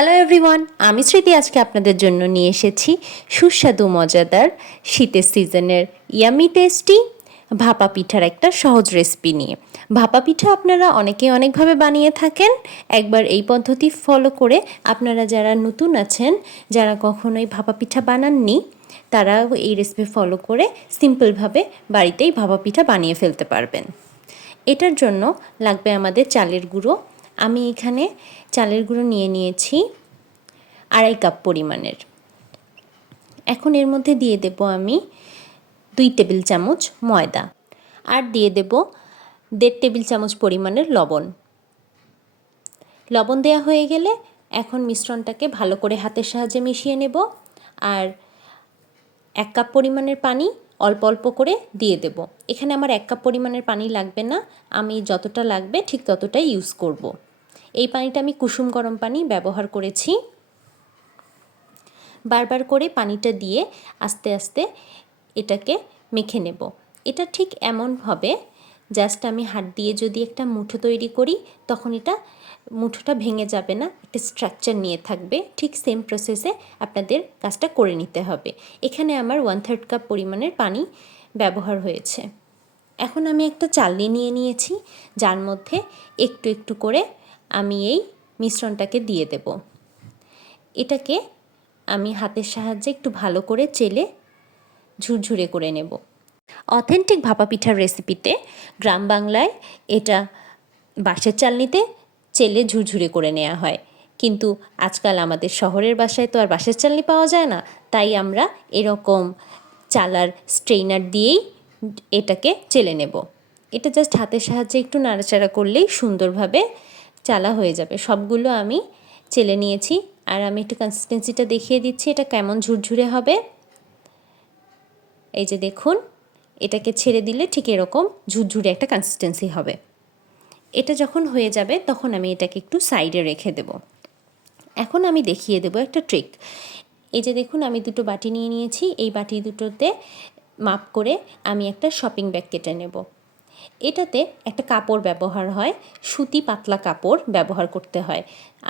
Hello everyone, আমি স্মৃতি আজকে আপনাদের জন্য নিয়ে এসেছি সুস্বাদু, মজাদার শীতের সিজনের ইয়ামি টেস্টি ভাপা পিঠার একটা সহজ রেসিপি নিয়ে। ভাপা পিঠা আপনারা অনেকে অনেকভাবে বানিয়ে থাকেন, একবার এই পদ্ধতি ফলো করে আপনারা যারা নতুন আছেন, যারা কখনোই ভাপা পিঠা বানাননি তারা এই রেসিপি ফলো করে সিম্পলভাবে বাড়িতেই ভাপা পিঠা বানিয়ে ফেলতে পারবেন। এটার জন্য লাগবে আমাদের চালের গুঁড়ো আমি এখানে চালের গুঁড়ো নিয়ে নিয়েছি আড়াই কাপ পরিমাণের। এখন এর মধ্যে দিয়ে দেব আমি দুই টেবিল চামচ ময়দা আর দিয়ে দেব দেড় টেবিল চামচ পরিমাণের লবণ। লবণ দেওয়া হয়ে গেলে এখন মিশ্রণটাকে ভালো করে হাতের সাহায্যে মিশিয়ে নেব আর এক কাপ পরিমাণের পানি অল্প অল্প করে দিয়ে দেব। এখানে আমার এক কাপ পরিমাণের পানি লাগবে না, আমি যতটা লাগবে ঠিক ততটাই ইউজ করব। এই পানিটা আমি কুসুম গরম পানি ব্যবহার করেছি। বারবার করে পানিটা দিয়ে আস্তে আস্তে এটাকে মেখে নেব। এটা ঠিক এমন হবে, জাস্ট আমি হাত দিয়ে যদি একটা মুঠো তৈরি করি, তখন এটা মুঠোটা ভেঙে যাবে না, একটা স্ট্রাকচার নিয়ে থাকবে। ঠিক সেম প্রসেসে আপনাদের কাজটা করে নিতে হবে। এখানে আমার ওয়ান থার্ড কাপ পরিমাণের পানি ব্যবহার হয়েছে। এখন আমি একটা চালনি নিয়ে নিয়েছি, যার মধ্যে একটু একটু করে আমি এই মিশ্রণটাকে দিয়ে দেব। এটাকে আমি হাতের সাহায্যে একটু ভালো করে চেলে ঝুরঝুরে করে নেব। অথেন্টিক ভাপা পিঠার রেসিপিতে গ্রাম বাংলায় এটা বাঁশের চালনিতে চেলে ঝুরঝুরে করে নেওয়া হয়। কিন্তু আজকাল আমাদের শহরের বাসায় তো আর বাঁশের চালনি পাওয়া যায় না। তাই আমরা এরকম চালার স্ট্রেইনার দিয়েই এটাকে চেলে নেব। এটা জাস্ট হাতের সাহায্যে একটু নাড়াচাড়া করলেই সুন্দরভাবে চালা হয়ে যাবে। সবগুলো আমি চেলে নিয়েছি। আর আমি একটু কনসিস্টেন্সিটা দেখিয়ে দিচ্ছি, এটা কেমন ঝুরঝুরে হবে। এই যে দেখুন, এটাকে ছেড়ে দিলে ঠিক এরকম ঝুরঝুরে একটা কনসিস্টেন্সি হবে। এটা যখন হয়ে যাবে, তখন আমি এটাকে একটু সাইডে রেখে দেব। এখন আমি দেখিয়ে দেব একটা ট্রিক এই যে দেখুন, আমি দুটো বাটি নিয়ে নিয়েছি। এই বাটি দুটোতে মাপ করে আমি একটা শপিং ব্যাগ কেটে নেব। এটাতে একটা কাপড় ব্যবহার হয়, সুতি পাতলা কাপড় ব্যবহার করতে হয়।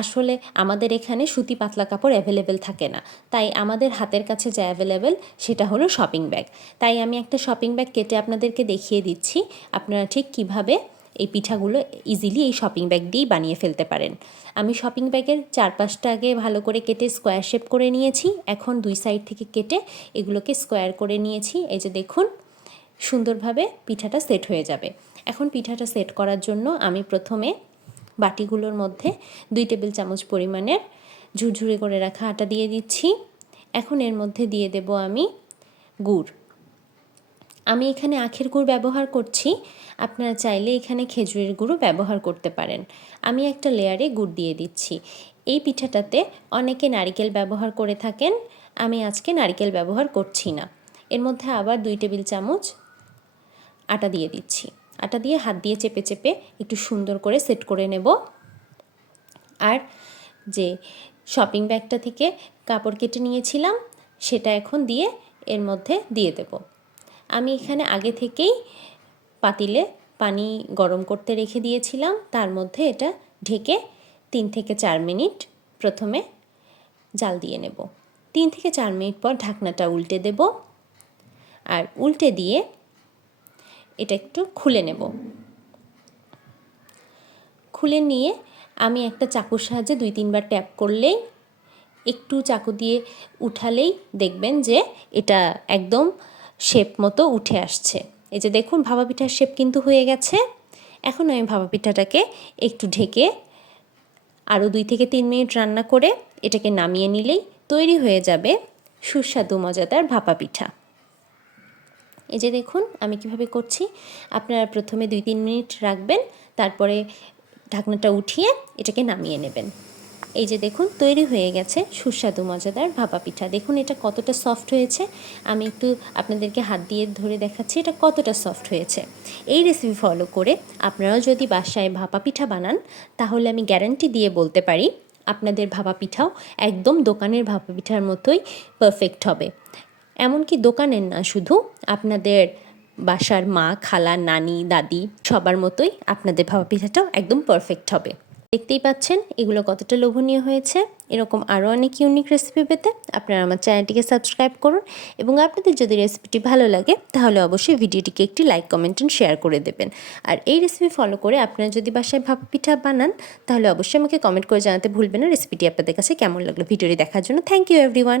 আসলে আমাদের এখানে সুতি পাতলা কাপড় অ্যাভেলেবেল থাকে না। তাই আমাদের হাতের কাছে যা অ্যাভেলেবেল সেটা হলো শপিং ব্যাগ তাই আমি একটা শপিং ব্যাগ কেটে আপনাদেরকে দেখিয়ে দিচ্ছি, আপনারা ঠিক কীভাবে এই পিঠাগুলো ইজিলি এই শপিং ব্যাগ দিয়েই বানিয়ে ফেলতে পারেন। আমি শপিং ব্যাগের চারপাশটা আগে ভালো করে কেটে স্কোয়ার শেপ করে নিয়েছি। এখন দুই সাইড থেকে কেটে এগুলোকে স্কোয়ার করে নিয়েছি। এই যে দেখুন সুন্দরভাবে পিঠাটা সেট হয়ে যাবে। এখন পিঠাটা সেট করার জন্য আমি প্রথমে বাটিগুলোর মধ্যে দুই টেবিল চামচ পরিমাণের ঝুরঝুরে করে রাখা আটা দিয়ে দিচ্ছি। এখন এর মধ্যে দিয়ে দেব আমি গুড়। আমি এখানে আখের গুড় ব্যবহার করছি। আপনারা চাইলে এখানে খেজুরের গুঁড়ো ব্যবহার করতে পারেন। আমি একটা লেয়ারে গুড় দিয়ে দিচ্ছি। এই পিঠাটাতে অনেকে নারিকেল ব্যবহার করে থাকেন। আমি আজকে নারিকেল ব্যবহার করছি না। এর মধ্যে আবার দুই টেবিল চামচ আটা দিয়ে দিচ্ছি। আটা দিয়ে হাত দিয়ে চেপে চেপে একটু সুন্দর করে সেট করে নেব। আর যে শপিং ব্যাগটা থেকে কাপড় কেটে নিয়েছিলাম, সেটা এখন দিয়ে এর মধ্যে দিয়ে দেব। আমি এখানে আগে থেকেই পাতিলে পানি গরম করতে রেখে দিয়েছিলাম। তার মধ্যে এটা ঢেকে তিন থেকে চার মিনিট প্রথমে জাল দিয়ে নেব। তিন থেকে চার মিনিট পর ঢাকনাটা উল্টে দেব। আর উল্টে দিয়ে এটা একটু খুলে নেব। খুলে নিয়ে আমি একটা চাকুর সাহায্যে দুই তিনবার ট্যাপ করলেই, একটু চাকু দিয়ে উঠালেই দেখবেন যে এটা একদম শেপ মতো উঠে আসছে। এই যে দেখুন ভাবা পিঠার শেপ কিন্তু হয়ে গেছে। এখন আমি ভাবা পিঠাটাকে একটু ঢেকে আরও দুই থেকে তিন মিনিট রান্না করে এটাকে নামিয়ে নিলেই তৈরি হয়ে যাবে সুস্বাদু, মজাদার ভাপা পিঠা। এই যে দেখুন, আমি কীভাবে করছি। আপনারা প্রথমে দুই তিন মিনিট রাখবেন, তারপরে ঢাকনাটা উঠিয়ে এটাকে নামিয়ে নেবেন। এই যে দেখুন, তৈরি হয়ে গেছে সুস্বাদু, মজাদার ভাপা পিঠা। দেখুন এটা কতটা সফট হয়েছে। আমি একটু আপনাদেরকে হাত দিয়ে ধরে দেখাচ্ছি এটা কতটা সফট হয়েছে। এই রেসিপি ফলো করে আপনারাও যদি বাসায় ভাপা পিঠা বানান, তাহলে আমি গ্যারান্টি দিয়ে বলতে পারি, আপনাদের ভাপা পিঠাও একদম দোকানের ভাপা পিঠার মতোই পারফেক্ট হবে। এমনকি দোকানের না, শুধু আপনাদের বাসার মা, খালা, নানি, দাদি, সবার মতোই আপনাদের ভাপা পিঠাটাও একদম পারফেক্ট হবে। দেখতেই পাচ্ছেন, এগুলো কতটা লোভনীয় হয়েছে। এরকম আরও অনেক ইউনিক রেসিপি পেতে আপনারা আমার চ্যানেলটিকে সাবস্ক্রাইব করুন এবং আপনাদের যদি রেসিপিটি ভালো লাগে, তাহলে অবশ্যই ভিডিওটিকে একটি লাইক কমেন্ট অ্যান্ড শেয়ার করে দেবেন। আর এই রেসিপি ফলো করে আপনারা যদি বাসায় ভাপা পিঠা বানান, তাহলে অবশ্যই আমাকে কমেন্ট করে জানাতে ভুলবেন না রেসিপিটি আপনাদের কাছে কেমন লাগল ভিডিওটি দেখার জন্য। Thank you everyone